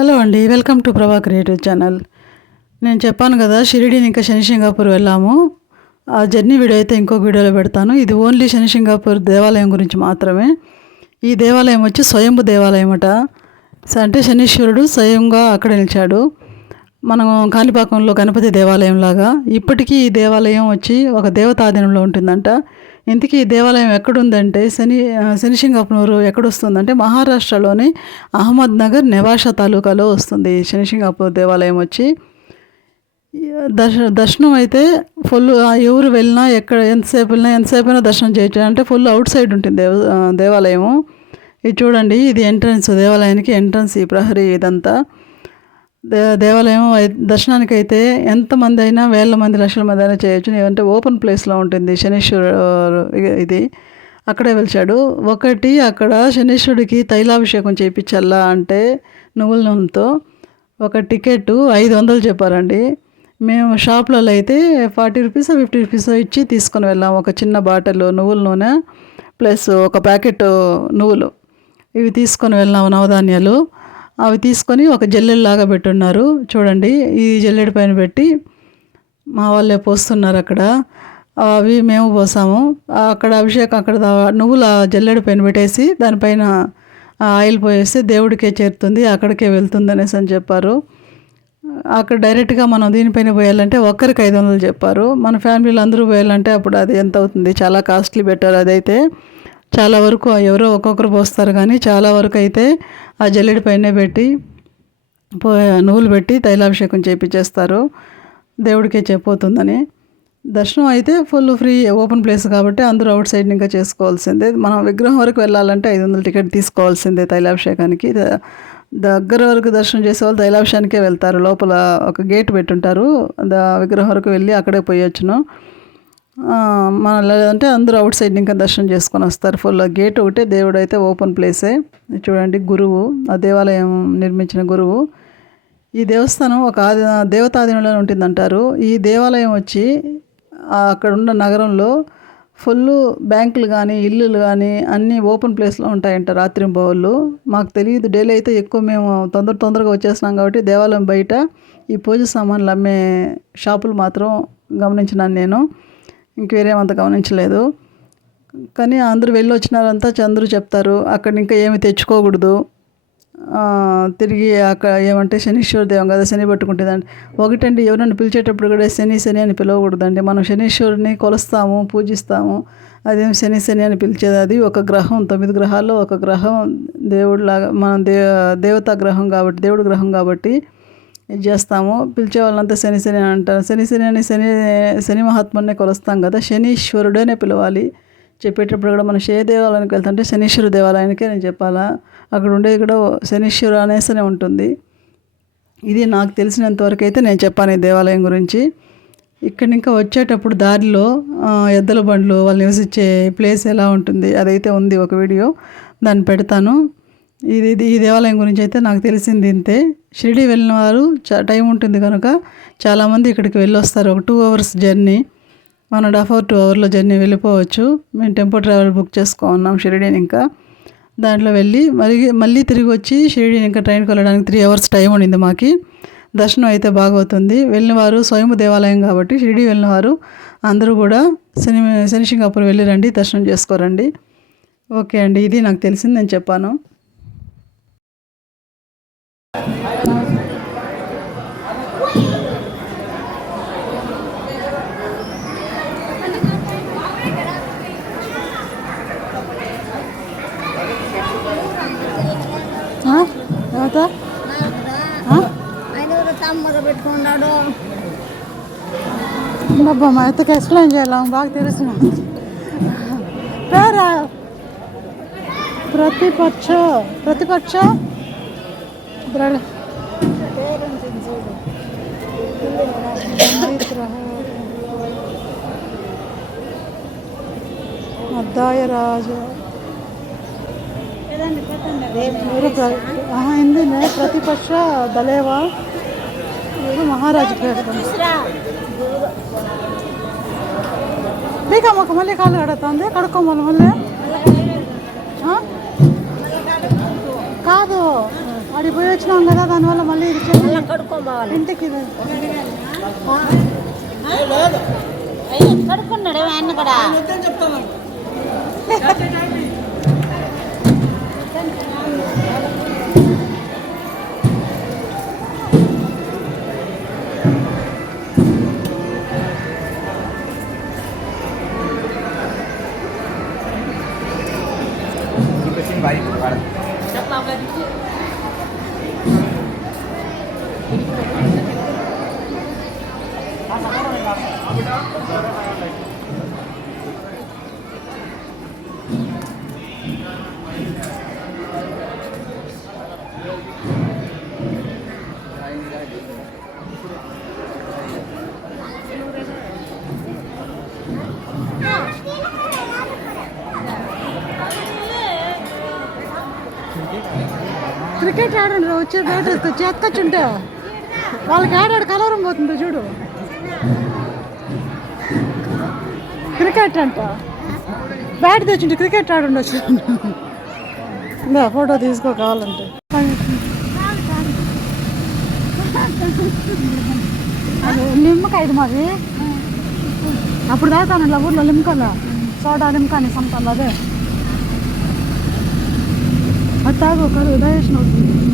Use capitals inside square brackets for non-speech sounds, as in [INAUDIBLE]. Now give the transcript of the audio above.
Hello అండి welcome to Prabha creative channel. నేను చెప్పాను కదా షిరిడీని ఇంకా శని సింగాపూర్ వెళ్ళాము. ఆ జర్నీ వీడియో అయితే ఇంకొక వీడియోలో పెడతాను. ఇది ఓన్లీ శని సింగాపూర్ దేవాలయం గురించి మాత్రమే. ఈ దేవాలయం వచ్చి స్వయంభు దేవాలయం అట. అంటే శనీశ్వరుడు స్వయంగా అక్కడ నిలిచాడు. మనం కాణిపాకంలో గణపతి దేవాలయం లాగా. ఇప్పటికీ ఈ దేవాలయం వచ్చి ఒక దేవతాధీనంలో ఉంటుందంట. ఇంతకీ ఈ దేవాలయం ఎక్కడుందంటే శని ఆ, ఎక్కడొస్తుందంటే మహారాష్ట్రలోని అహ్మద్నగర్ నివాష తాలూకాలో వస్తుంది ఈ శనిసింగాపూర్ దేవాలయం వచ్చి. దర్శ దర్శనం అయితే ఫుల్ ఎవరు వెళ్ళినా ఎక్కడ ఎంతసేపు వెళ్ళినా ఎంతసేపు అయినా దర్శనం చేయొచ్చు. అంటే ఫుల్ అవుట్ సైడ్ ఉంటుంది దేవ దేవాలయము. ఇది చూడండి ఇది ఎంట్రన్స్ దేవాలయానికి ఎంట్రన్స్ ఈ ప్రహరీ ఇదంతా. దే దేవాలయం దర్శనానికి అయితే ఎంతమంది అయినా వేల మంది లక్షల మంది అయినా చేయొచ్చు. ఏమంటే ఓపెన్ ప్లేస్లో ఉంటుంది శనీశ్వరు ఇది అక్కడే వెలిచాడు. ఒకటి అక్కడ శనీశ్వరుడికి తైలాభిషేకం చేయించల్లా అంటే నువ్వుల నూనెతో ఒక టికెట్ ఐదు వందలు చెప్పారండి. మేము షాప్లలో అయితే ఫార్టీ రూపీస్ ఫిఫ్టీ రూపీస్ ఇచ్చి తీసుకొని వెళ్ళాం. ఒక చిన్న బాటిల్ నువ్వుల నూనె ప్లస్ ఒక ప్యాకెట్ నువ్వులు. ఇవి తీసుకొని వెళ్ళాము నవధాన్యాలు. అవి తీసుకొని ఒక జల్లెడలాగా పెట్టున్నారు. చూడండి ఈ జల్లెడ పైన పెట్టి మా వాళ్ళే పోస్తున్నారు అక్కడ. అవి మేము పోసాము. అక్కడ అభిషేకం అక్కడ నువ్వుల జల్లెడ పైన పెట్టేసి దానిపైన ఆయిల్ పోయేస్తే దేవుడికే చేరుతుంది అక్కడికే వెళ్తుంది అనేసి అని చెప్పారు. అక్కడ డైరెక్ట్గా మనం దీనిపైన పోయాలంటే ఒక్కరికి ఐదు వందలు చెప్పారు. మన ఫ్యామిలీలో అందరూ పోయాలంటే అప్పుడు అది ఎంత అవుతుంది? చాలా కాస్ట్లీ బెటర్ అదైతే. చాలా వరకు ఎవరో ఒక్కొక్కరు పోస్తారు కానీ చాలా వరకు అయితే ఆ జల్లెడి పైనే పెట్టి పో నువ్వులు పెట్టి తైలాభిషేకం చేపించేస్తారు దేవుడికే చెప్పవుతుందని. దర్శనం అయితే ఫుల్ ఫ్రీ ఓపెన్ ప్లేస్ కాబట్టి అందరూ అవుట్ సైడ్ ఇంకా చేసుకోవాల్సిందే. మనం విగ్రహం వరకు వెళ్ళాలంటే ఐదు వందల టికెట్ తీసుకోవాల్సిందే తైలాభిషేకానికి. దగ్గర వరకు దర్శనం చేసే వాళ్ళు తైలాభిషేకానికే వెళ్తారు. లోపల ఒక గేట్ పెట్టుంటారు. విగ్రహం వరకు వెళ్ళి అక్కడే పోయొచ్చును. మన లేదంటే అందరూ అవుట్ సైడ్ ఇంకా దర్శనం చేసుకొని వస్తారు. ఫుల్ గేట్ ఒకటే దేవుడు అయితే ఓపెన్ ప్లేసే. చూడండి గురువు ఆ దేవాలయం నిర్మించిన గురువు. ఈ దేవస్థానం ఒక ఆది దేవతాధీనంలో ఉంటుందంటారు. ఈ దేవాలయం వచ్చి అక్కడ ఉన్న నగరంలో ఫుల్ బ్యాంకులు కానీ ఇల్లులు కానీ అన్నీ ఓపెన్ ప్లేస్లో ఉంటాయంట రాత్రింబవళ్ళు మాకు తెలియదు డైలీ అయితే ఎక్కువ మేము తొందర తొందరగా వచ్చేస్తున్నాం కాబట్టి దేవాలయం బయట ఈ పూజ సామాన్లు అమ్మే షాపులు మాత్రం గమనించినాను నేను. ఇంకేరేమంత గమనించలేదు. కానీ అందరూ వెళ్ళి వచ్చినారంతా చంద్రు చెప్తారు. అక్కడ ఇంకా ఏమి తెచ్చుకోకూడదు. తిరిగి అక్కడ ఏమంటే శనీశ్వర దేవం కదా శని పట్టుకుంటుందండి. ఒకటండి ఎవరైనా పిలిచేటప్పుడు కూడా శని శని అని పిలవకూడదండి. మనం శనీశ్వరుని కొలుస్తాము పూజిస్తాము. అదేం శని శని అని పిలిచేది అది ఒక గ్రహం తొమ్మిది గ్రహాల్లో ఒక గ్రహం దేవుడిలాగా మనం దే దేవతా గ్రహం కాబట్టి దేవుడి గ్రహం కాబట్టి ఇది చేస్తాము. పిలిచే వాళ్ళంతా శని శని అంటారు. శని శని అని శని శని మహాత్మునే కొలుస్తాం కదా శనీశ్వరుడనే పిలవాలి. చెప్పేటప్పుడు కూడా మనం ఏ దేవాలయానికి వెళ్తుంటే శనీశ్వర దేవాలయానికే నేను చెప్పాలా? అక్కడ ఉండేది కూడా శనీశ్వరు అనేసనే ఉంటుంది. ఇది నాకు తెలిసినంతవరకు అయితే నేను చెప్పాను ఈ దేవాలయం గురించి. ఇక్కడ ఇంకా వచ్చేటప్పుడు దారిలో ఎద్దల బండ్లు వాళ్ళు నివసించే ప్లేస్ ఎలా ఉంటుంది అదైతే ఉంది ఒక వీడియో. దాన్ని పెడతాను. ఇది ఇది ఈ దేవాలయం గురించి అయితే నాకు తెలిసింది ఇంతే. షిరిడి వెళ్ళిన వారు చా టైం ఉంటుంది కనుక చాలామంది ఇక్కడికి వెళ్ళొస్తారు. ఒక two hours journey one and half hour two అవర్లో జర్నీ వెళ్ళిపోవచ్చు. మేము టెంపో ట్రావెల్ బుక్ చేసుకున్నాం షిరిడీని ఇంకా. దాంట్లో వెళ్ళి మరి మళ్ళీ తిరిగి వచ్చి షిరిడీని ఇంకా ట్రైన్కి వెళ్ళడానికి త్రీ అవర్స్ టైం ఉండింది మాకి. దర్శనం అయితే బాగవుతుంది. వెళ్ళిన వారు స్వయం దేవాలయం కాబట్టి షిరిడి వెళ్ళిన వారు అందరూ కూడా శని శనిసింగాపూర్ వెళ్ళి రండి దర్శనం చేసుకోరండి ఓకే అండి ఇది నాకు తెలిసింది నేను చెప్పాను ఏమవుతా ఆయన ఎవరో తమ్మగా పెట్టుకున్నాడు అబ్బా మా అత్తకి ఎక్స్ప్లెయిన్ చేయాలి? బాగా తెలుసు. పేరా? ప్రతిపక్ష ప్రతిపక్ష? అద్దాయ రాజు ప్రతిపక్ష దళేవా? మహారాజు పేరు బీకమ్మకు మళ్ళీ కాళ్ళు కడుతుంది. కడుక్కోమని మళ్ళీ? కాదు. అడిగి పోయి వచ్చినాం కదా దానివల్ల మళ్ళీ ఇది చేయాలి. మళ్ళీ [LAUGHS] కడుక్కోవాలి ఇంటికి ఇది. కడుక్కున్నాడు ఆయన కూడా క్రికెట్ ఆడండి రా, వచ్చే బ్యాట్ చేతకొచ్చుంటే. వాళ్ళకి ఆడాడు కలవరం పోతుందో చూడు. క్రికెట్ అంట. బ్యాట్ తెచ్చుంటే క్రికెట్ ఆడుండొచ్చు. ఇంకా ఫోటో తీసుకో కావాలంటే. నిమ్మకాయ ఇది మాది. అప్పుడు దాకా ఊర్లో లిమ్కల సోడా లిమ్కా అని అదే. అది తాగు కలు డైజెషన్ అవుతుంది